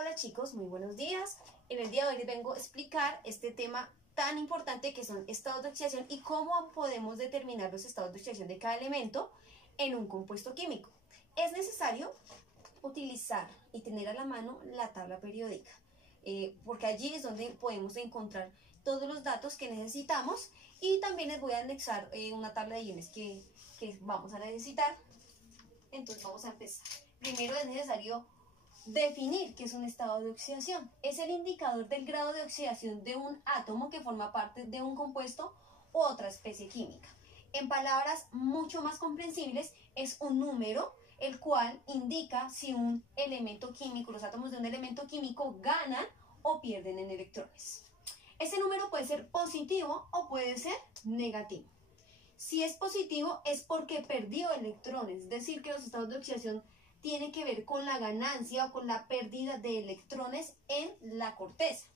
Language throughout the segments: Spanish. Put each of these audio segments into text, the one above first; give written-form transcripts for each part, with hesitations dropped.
Hola chicos, muy buenos días. En el día de hoy les vengo a explicar este tema tan importante que son estados de oxidación y cómo podemos determinar los estados de oxidación de cada elemento en un compuesto químico. Es necesario utilizar y tener a la mano la tabla periódica, porque allí es donde podemos encontrar todos los datos que necesitamos, y también les voy a anexar una tabla de iones que vamos a necesitar. Entonces vamos a empezar. Primero es necesario definir qué es un estado de oxidación. Es el indicador del grado de oxidación de un átomo que forma parte de un compuesto u otra especie química. En palabras mucho más comprensibles, es un número el cual indica si un elemento químico, los átomos de un elemento químico ganan o pierden en electrones. Ese número puede ser positivo o puede ser negativo. Si es positivo es porque perdió electrones, es decir, que los estados de oxidación tienen que ver con la ganancia o con la pérdida de electrones en la corteza.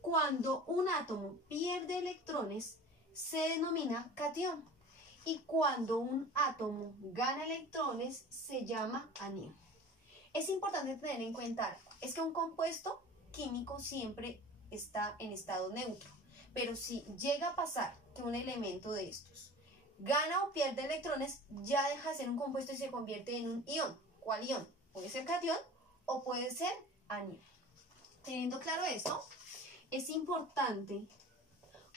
Cuando un átomo pierde electrones se denomina catión, y cuando un átomo gana electrones se llama anión. Es importante tener en cuenta algo, es que un compuesto químico siempre está en estado neutro, pero si llega a pasar que un elemento de estos gana o pierde electrones, ya deja de ser un compuesto y se convierte en un ion. ¿Cuál ion? Puede ser catión o puede ser anión. Teniendo claro esto, es importante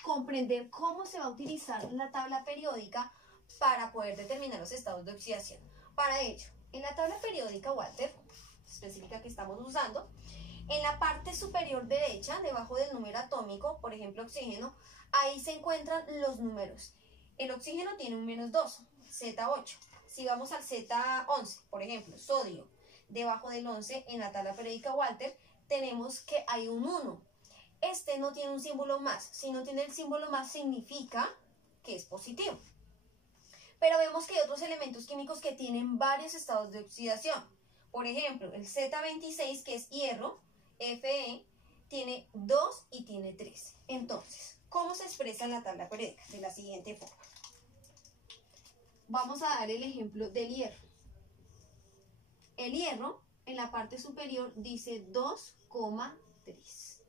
comprender cómo se va a utilizar la tabla periódica para poder determinar los estados de oxidación. Para ello, en la tabla periódica Walter, específica que estamos usando, en la parte superior derecha, debajo del número atómico, por ejemplo oxígeno, ahí se encuentran los números. El oxígeno tiene un -2, Z8. Si vamos al Z11, por ejemplo, sodio, debajo del 11 en la tabla periódica Walter, tenemos que hay un 1. Este no tiene un símbolo más. Si no tiene el símbolo más, significa que es positivo. Pero vemos que hay otros elementos químicos que tienen varios estados de oxidación. Por ejemplo, el Z26, que es hierro, Fe, tiene 2 y tiene 3. Entonces, ¿cómo se expresa en la tabla periódica? De la siguiente forma. Vamos a dar el ejemplo del hierro. El hierro en la parte superior dice 2,3.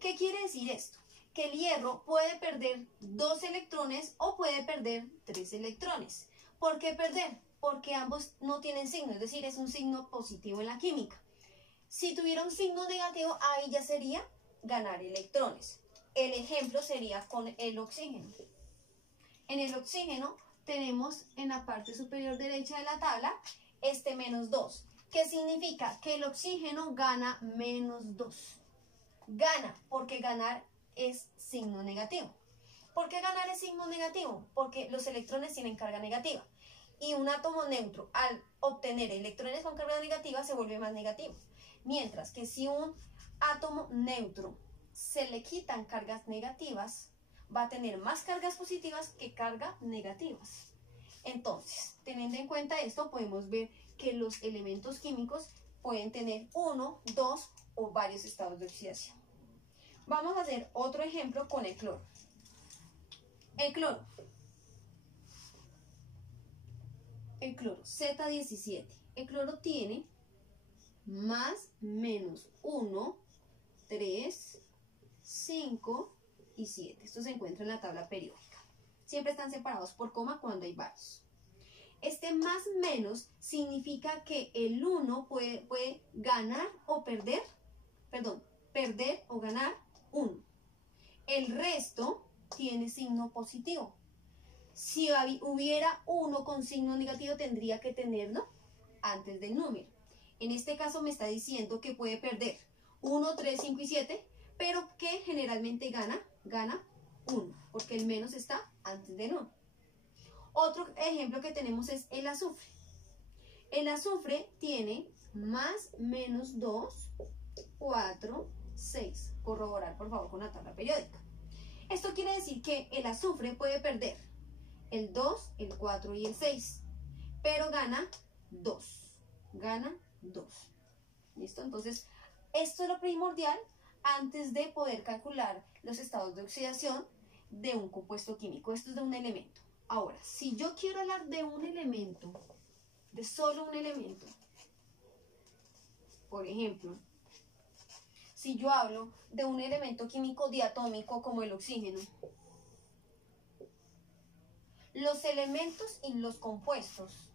¿Qué quiere decir esto? Que el hierro puede perder 2 electrones o puede perder 3 electrones. ¿Por qué perder? Porque ambos no tienen signo, es decir, es un signo positivo en la química. Si tuviera un signo negativo, ahí ya sería ganar electrones. El ejemplo sería con el oxígeno. En el oxígeno tenemos en la parte superior derecha de la tabla este -2, que significa que el oxígeno gana -2. Gana, porque ganar es signo negativo. ¿Por qué ganar es signo negativo? Porque los electrones tienen carga negativa. Y un átomo neutro, al obtener electrones con carga negativa, se vuelve más negativo. Mientras que si un átomo neutro se le quitan cargas negativas, va a tener más cargas positivas que cargas negativas. Entonces, teniendo en cuenta esto, podemos ver que los elementos químicos pueden tener 1, 2 o varios estados de oxidación. Vamos a hacer otro ejemplo con el cloro. El cloro, Z17. El cloro tiene más, -1, 3, 5 y 7. Esto se encuentra en la tabla periódica. Siempre están separados por coma cuando hay varios. Este más menos significa que el 1 puede ganar o perder, perder o ganar 1. El resto tiene signo positivo. Si hubiera 1 con signo negativo, tendría que tenerlo antes del número. En este caso me está diciendo que puede perder 1, 3, 5 y 7, pero que generalmente gana 1, porque el menos está antes del 1. Otro ejemplo que tenemos es el azufre. El azufre tiene más, -2, 4, 6. Corroborar, por favor, con la tabla periódica. Esto quiere decir que el azufre puede perder el 2, el 4 y el 6, pero gana 2. Gana 2. ¿Listo? Entonces, esto es lo primordial antes de poder calcular los estados de oxidación de un compuesto químico. Esto es de un elemento. Ahora, si yo quiero hablar de un elemento, de solo un elemento, por ejemplo, si yo hablo de un elemento químico diatómico como el oxígeno? Los elementos y los compuestos.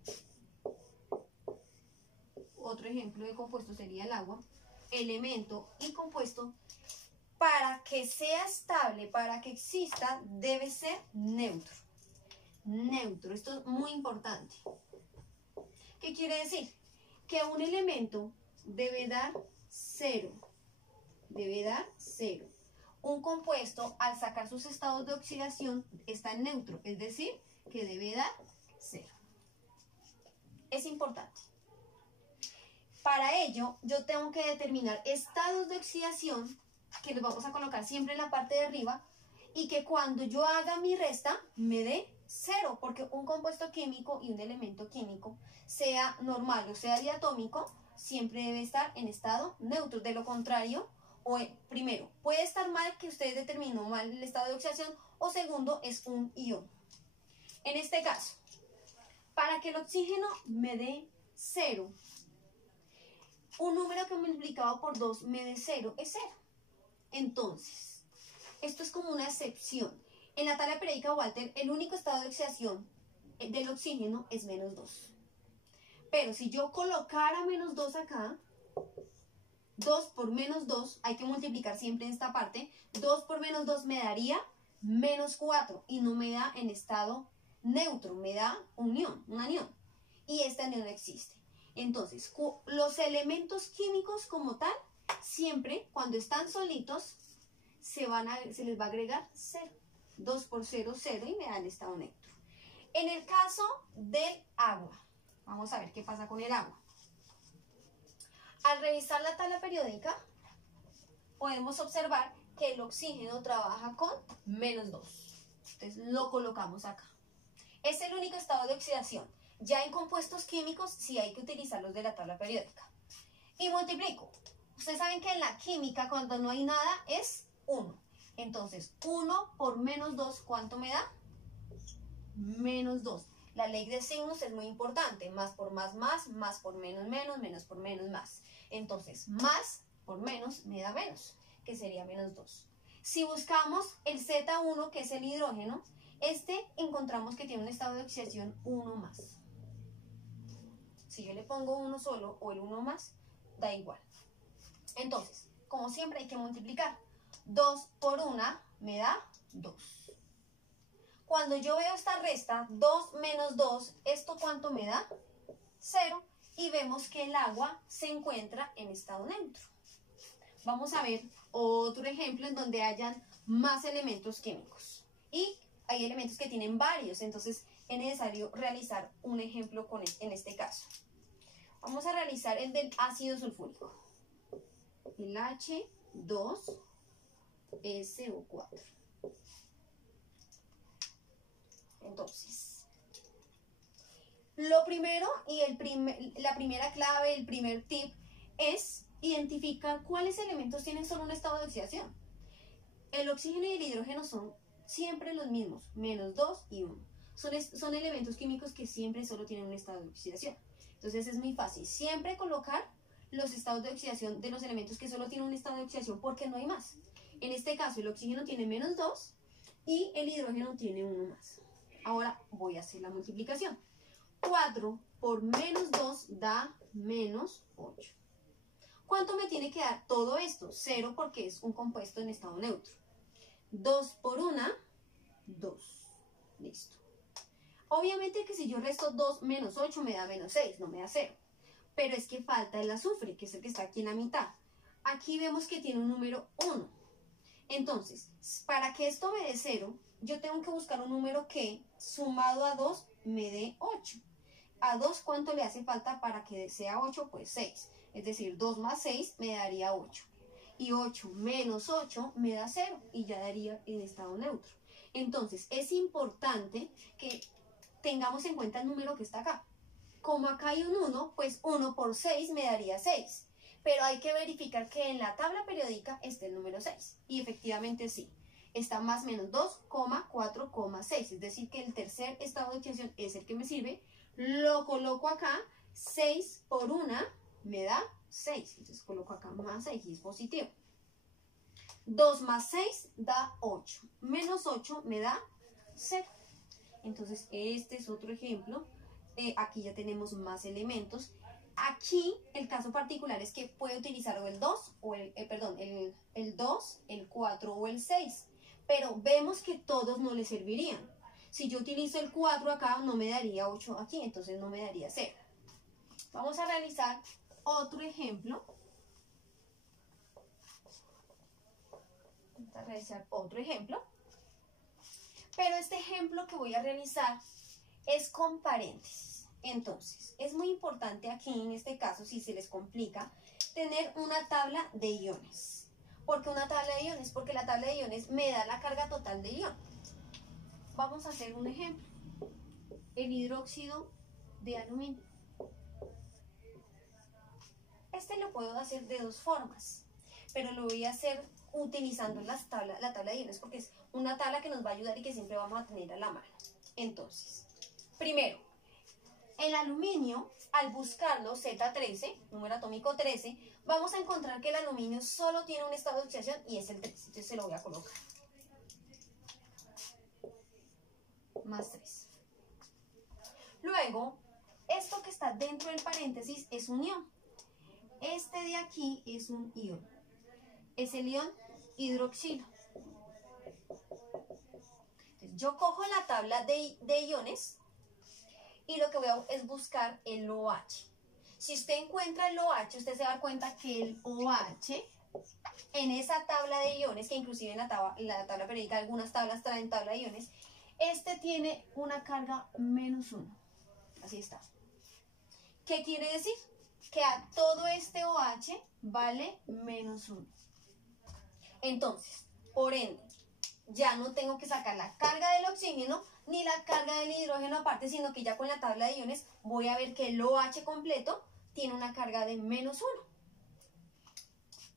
Otro ejemplo de compuesto sería el agua. Elemento y compuesto, para que sea estable, para que exista, debe ser neutro. Neutro, esto es muy importante. ¿Qué quiere decir? Que un elemento debe dar cero. Debe dar cero. Un compuesto, al sacar sus estados de oxidación, está en neutro, es decir, que debe dar cero. Es importante. Para ello, yo tengo que determinar estados de oxidación, que los vamos a colocar siempre en la parte de arriba, y que cuando yo haga mi resta, me dé cero, porque un compuesto químico y un elemento químico, sea normal o sea diatómico, siempre debe estar en estado neutro. De lo contrario, primero, puede estar mal, que usted determinó mal el estado de oxidación, o segundo, es un ion. En este caso, para que el oxígeno me dé cero, un número que multiplicado por 2 me dé 0 es 0. Entonces, esto es como una excepción. En la tabla periódica Walter, el único estado de oxidación del oxígeno es menos 2. Pero si yo colocara menos 2 acá, 2 por menos 2, hay que multiplicar siempre en esta parte, 2 por menos 2 me daría menos 4 y no me da en estado neutro, me da un anión. Y esta anión no existe. Entonces, los elementos químicos como tal, siempre cuando están solitos, se les va a agregar 0. 2 por 0, 0 y me dan estado neutro. En el caso del agua, vamos a ver qué pasa con el agua. Al revisar la tabla periódica, podemos observar que el oxígeno trabaja con menos 2. Entonces lo colocamos acá. Es el único estado de oxidación. Ya en compuestos químicos sí hay que utilizar los de la tabla periódica. Y multiplico. Ustedes saben que en la química cuando no hay nada es 1. Entonces 1 por menos 2, ¿cuánto me da? Menos 2. La ley de signos es muy importante. Más por más, más por menos, menos por menos, más. Entonces más por menos me da menos, que sería menos 2. Si buscamos el Z1, que es el hidrógeno, encontramos que tiene un estado de oxidación 1 más. Si yo le pongo 1 solo o el 1 más, da igual. Entonces, como siempre hay que multiplicar. 2 por 1 me da 2. Cuando yo veo esta resta, 2 menos 2, ¿esto cuánto me da? 0. Y vemos que el agua se encuentra en estado neutro. Vamos a ver otro ejemplo en donde hayan más elementos químicos. Y hay elementos que tienen varios, entonces es necesario realizar un ejemplo en este caso. Vamos a realizar el del ácido sulfúrico. El H2SO4. Entonces, lo primero y la primera clave, el primer tip es identificar cuáles elementos tienen solo un estado de oxidación. El oxígeno y el hidrógeno son siempre los mismos, menos 2 y 1. Son elementos químicos que siempre solo tienen un estado de oxidación. Entonces es muy fácil siempre colocar los estados de oxidación de los elementos que solo tienen un estado de oxidación porque no hay más. En este caso el oxígeno tiene menos 2 y el hidrógeno tiene 1 más. Ahora voy a hacer la multiplicación. 4 por menos 2 da menos 8. ¿Cuánto me tiene que dar todo esto? 0 porque es un compuesto en estado neutro. 2 por 1, 2. Listo. Obviamente que si yo resto 2 menos 8 me da menos 6, no me da 0. Pero es que falta el azufre, que es el que está aquí en la mitad. Aquí vemos que tiene un número 1. Entonces, para que esto me dé 0, yo tengo que buscar un número que, sumado a 2, me dé 8. A 2, ¿cuánto le hace falta para que sea 8? Pues 6. Es decir, 2 más 6 me daría 8. Y 8 menos 8 me da 0 y ya daría en estado neutro. Entonces, es importante que tengamos en cuenta el número que está acá. Como acá hay un 1, pues 1 por 6 me daría 6. Pero hay que verificar que en la tabla periódica esté el número 6. Y efectivamente sí. Está más menos 2, 4, 6. Es decir, que el tercer estado de oxidación es el que me sirve. Lo coloco acá. 6 por 1 me da 6. Entonces coloco acá más 6 y es positivo. 2 más 6 da 8. Menos 8 me da 0. Entonces, este es otro ejemplo. Aquí ya tenemos más elementos. Aquí, el caso particular es que puede utilizar o el 2, o el 2, el 4 o el 6. Pero vemos que todos no le servirían. Si yo utilizo el 4 acá, no me daría 8 aquí, entonces no me daría 0. Vamos a realizar otro ejemplo. Vamos a realizar otro ejemplo. Pero este ejemplo que voy a realizar es con paréntesis. Entonces, es muy importante aquí, en este caso, si se les complica, tener una tabla de iones. ¿Por qué una tabla de iones? Porque la tabla de iones me da la carga total de ion. Vamos a hacer un ejemplo. El hidróxido de aluminio. Este lo puedo hacer de dos formas, pero lo voy a hacer utilizando la tabla de iones, porque es una tabla que nos va a ayudar y que siempre vamos a tener a la mano. Entonces, primero, el aluminio, al buscarlo, Z13, número atómico 13, vamos a encontrar que el aluminio solo tiene un estado de oxidación y es el 3. Entonces se lo voy a colocar. Más 3. Luego, esto que está dentro del paréntesis es un ion. Este de aquí es un ion. Es el ion hidroxilo. Entonces, yo cojo la tabla de iones y lo que voy a es buscar el OH. Si usted encuentra el OH, usted se va a dar cuenta que el OH en esa tabla de iones, que inclusive en la tabla periódica algunas tablas traen tabla de iones, este tiene una carga menos 1. Así está. ¿Qué quiere decir? Que a todo este OH vale menos 1. Entonces, por ende, ya no tengo que sacar la carga del oxígeno ni la carga del hidrógeno aparte, sino que ya con la tabla de iones voy a ver que el OH completo tiene una carga de menos 1.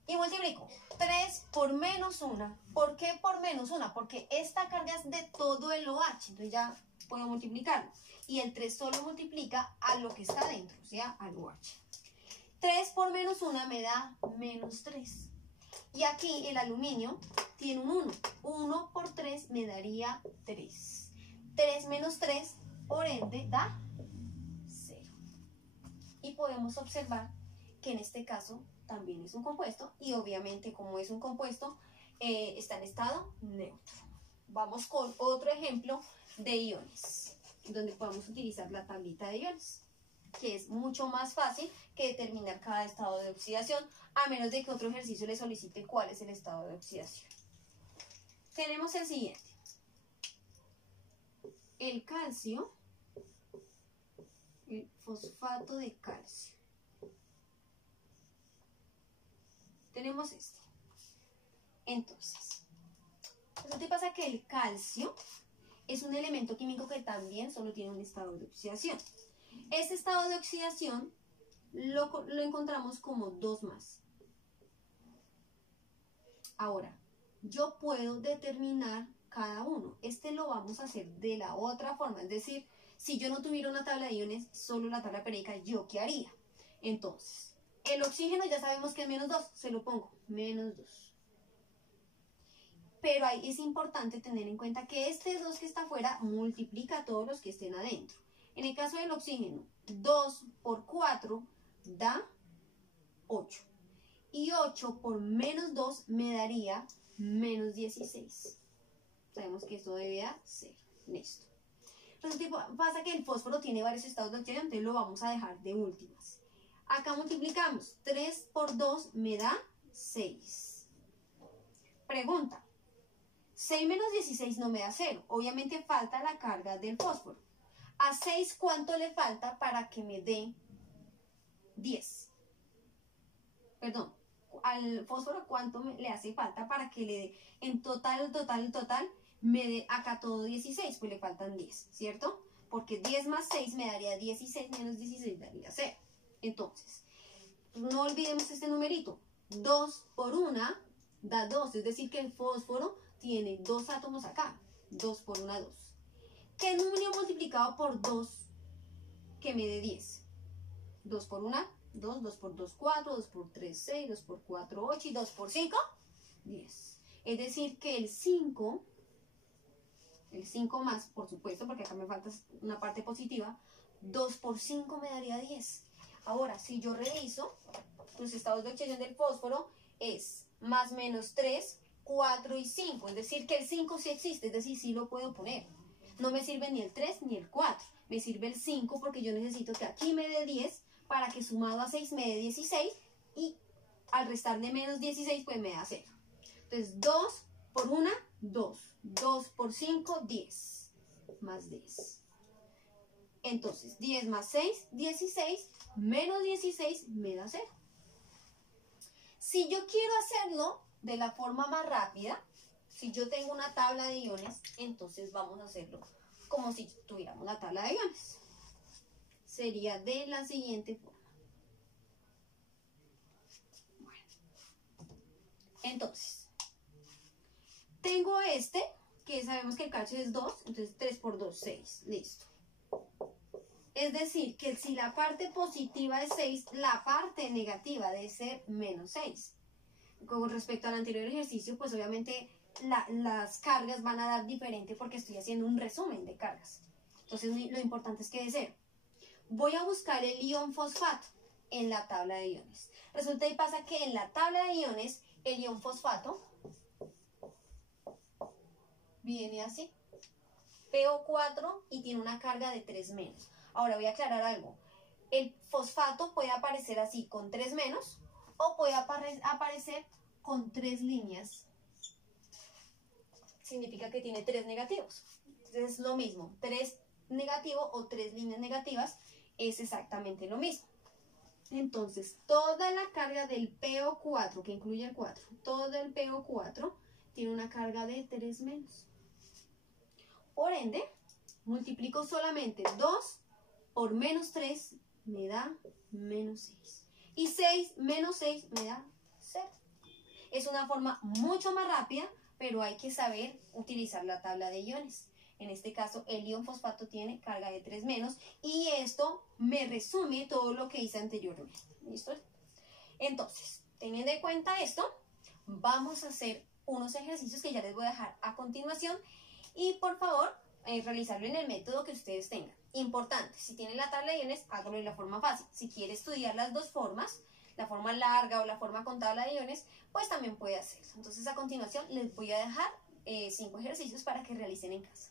Y multiplico 3 por menos 1. ¿Por qué por menos 1? Porque esta carga es de todo el OH, entonces ya puedo multiplicarlo. Y el 3 solo multiplica a lo que está dentro, o sea, al OH. 3 por menos 1 me da menos 3. Y aquí el aluminio tiene un 1. 1 por 3 me daría 3. 3 menos 3, por ende, da 0. Y podemos observar que en este caso también es un compuesto. Y obviamente, como es un compuesto, está en estado neutro. Vamos con otro ejemplo de iones, donde podemos utilizar la tablita de iones, que es mucho más fácil que determinar cada estado de oxidación, a menos de que otro ejercicio le solicite cuál es el estado de oxidación. Tenemos el siguiente. El calcio, el fosfato de calcio. Tenemos este. Entonces, ¿qué pasa? Que el calcio es un elemento químico que también solo tiene un estado de oxidación. Este estado de oxidación lo encontramos como 2 más. Ahora, yo puedo determinar cada uno. Este lo vamos a hacer de la otra forma. Es decir, si yo no tuviera una tabla de iones, solo la tabla periódica, ¿yo qué haría? Entonces, el oxígeno ya sabemos que es menos 2. Se lo pongo, menos 2. Pero ahí es importante tener en cuenta que este 2 que está afuera multiplica a todos los que estén adentro. En el caso del oxígeno, 2 por 4 da 8. Y 8 por menos 2 me daría menos 16. Sabemos que esto debe dar 0. Listo. Resulta pasa que el fósforo tiene varios estados de oxidación, entonces lo vamos a dejar de últimas. Acá multiplicamos. 3 por 2 me da 6. Pregunta. 6 menos 16 no me da 0. Obviamente falta la carga del fósforo. A 6, ¿cuánto le falta para que me dé 10? Perdón, al fósforo, ¿cuánto le hace falta para que le dé en total, me dé acá todo 16? Pues le faltan 10, ¿cierto? Porque 10 más 6 me daría 16, menos 16 daría 0. Entonces, no olvidemos este numerito. 2 por 1 da 2, es decir que el fósforo tiene 2 átomos acá. 2 por 1, 2. ¿Qué número multiplicado por 2 que me dé 10? 2 por 1, 2, 2 por 2, 4, 2 por 3, 6, 2 por 4, 8 y 2 por 5, 10. Es decir que el 5 más, por supuesto, porque acá me falta una parte positiva, 2 por 5 me daría 10. Ahora, si yo reviso, los estados de oxidación del fósforo es más menos 3, 4 y 5. Es decir que el 5 sí existe, es decir, sí lo puedo poner. No me sirve ni el 3 ni el 4. Me sirve el 5 porque yo necesito que aquí me dé 10 para que sumado a 6 me dé 16 y al restarle menos 16 pues me da 0. Entonces 2 por 1, 2. 2 por 5, 10. Más 10. Entonces 10 más 6, 16. Menos 16 me da 0. Si yo quiero hacerlo de la forma más rápida, si yo tengo una tabla de iones, entonces vamos a hacerlo como si tuviéramos la tabla de iones. Sería de la siguiente forma. Bueno. Entonces, tengo este, que sabemos que el calcio es 2, entonces 3 por 2, 6. Listo. Es decir, que si la parte positiva es 6, la parte negativa debe ser menos 6. Con respecto al anterior ejercicio, pues obviamente las cargas van a dar diferente porque estoy haciendo un resumen de cargas. Entonces lo importante es que de 0. Voy a buscar el ion fosfato en la tabla de iones. Resulta y pasa que en la tabla de iones el ion fosfato viene así. PO4 y tiene una carga de 3 menos. Ahora voy a aclarar algo. El fosfato puede aparecer así con 3 menos o puede aparecer con 3 líneas. Significa que tiene 3 negativos. Entonces es lo mismo. 3 negativo o 3 líneas negativas es exactamente lo mismo. Entonces toda la carga del PO4, que incluye el 4, todo el PO4 tiene una carga de 3 menos. Por ende, multiplico solamente 2 por menos 3 me da menos 6. Y 6 menos 6 me da 0. Es una forma mucho más rápida, pero hay que saber utilizar la tabla de iones. En este caso, el ion fosfato tiene carga de 3 menos y esto me resume todo lo que hice anteriormente. ¿Listo? Entonces, teniendo en cuenta esto, vamos a hacer unos ejercicios que ya les voy a dejar a continuación y por favor, realizarlo en el método que ustedes tengan. Importante, si tienen la tabla de iones, hágalo de la forma fácil. Si quiere estudiar las dos formas, la forma larga o la forma con tabla de iones, pues también puede hacerlo. Entonces a continuación les voy a dejar 5 ejercicios para que realicen en casa.